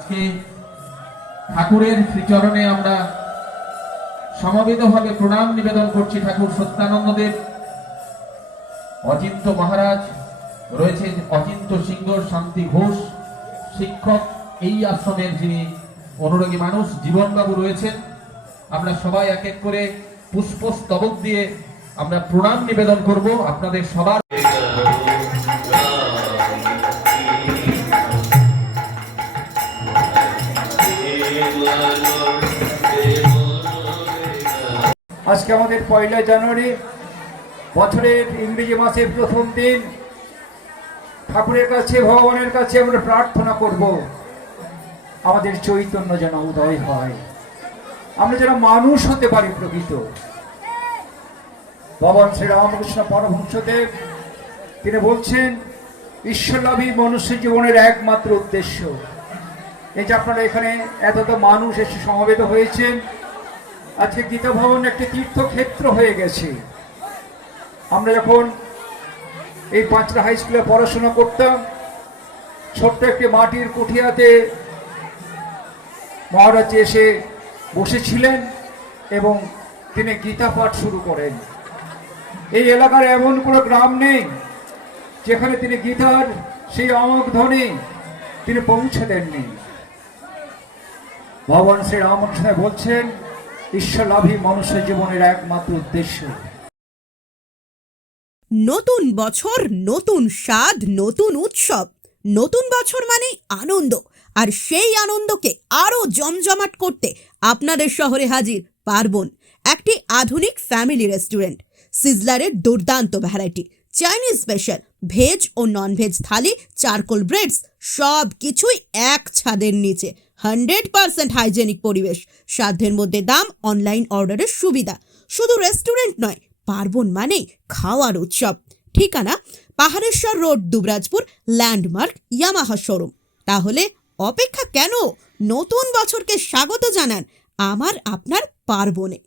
আজকে ঠাকুরের শ্রীচরণে আমরা সমবেতভাবে প্রণাম নিবেদন করছি। ঠাকুর সত্যানন্দদেব, অচিন্ত মহারাজ রয়েছেন, অচিন্ত সিংহ, শান্তি ঘোষ শিক্ষক, এই আশ্রমের যিনি অনুরাগী মানুষ জীবনবাবু রয়েছেন। আমরা সবাই এক এক করে পুষ্পস্তবক দিয়ে আমরা প্রণাম নিবেদন করব আপনাদের সবার। আজকে আমাদের 1 জানুয়ারি, বছরের ইংরেজি মাসের প্রথম দিন। ঠাকুরের কাছে, ভগবানের কাছে আমরা প্রার্থনা করব আমাদের চৈতন্য যেন উদয় হয়, আমরা যেন মানুষ হতে পারি প্রকৃত। ভগবান শ্রী রামকৃষ্ণ পরমহংসদেব তিনি বলছেন, ঈশ্বরলাভী মনুষ্য জীবনের একমাত্র উদ্দেশ্য। এই যে আপনারা এখানে এত মানুষ এসে সমবেত হয়েছেন, আজকে গীতা ভবন একটি তীর্থক্ষেত্র হয়ে গেছে। আমরা যখন এই পাঁচরা হাই স্কুলে পড়াশোনা করতাম, ছোট্ট একটি মাটির কুঠিয়াতে মহারাজ এসে বসেছিলেন এবং তিনি গীতা পাঠ শুরু করেন। এই এলাকার এমন কোনো গ্রাম নেই যেখানে তিনি গীতার সেই অমোঘ ধ্বনি তিনি পৌঁছে দেননি। ভগবান শ্রী রামকৃষ্ণ বলছেন, ঈশ্বরলাভী মনুষ্য জীবনের একমাত্র উদ্দেশ্য। নতুন বছর, নতুন স্বাদ, নতুন উৎসব। নতুন বছর মানে আনন্দ, আর সেই আনন্দকে আরো জমজমাট করতে আপনাদের শহরে হাজির পার্বণ, একটি আধুনিক ফ্যামিলি রেস্টুরেন্ট। সিজলারের দুর্দান্ত ভ্যারাইটি, চাইনিজ স্পেশাল, ভেজ ও non veg thali, charcoal breads, সব কিছুই এক ছাদের নিচে। 100% হাইজেনিক পরিবেশ, সাধ্যের মধ্যে দাম, অনলাইন অর্ডারের সুবিধা। শুধু রেস্টুরেন্ট নয়, পার্বণ মানেই খাওয়ার উৎসব। ঠিকানা Pahareshwar road, Dubrajpur, landmark Yamaha showroom. তাহলে অপেক্ষা কেন? নতুন বছরকে স্বাগত জানান আমার আপনার পার্বণে।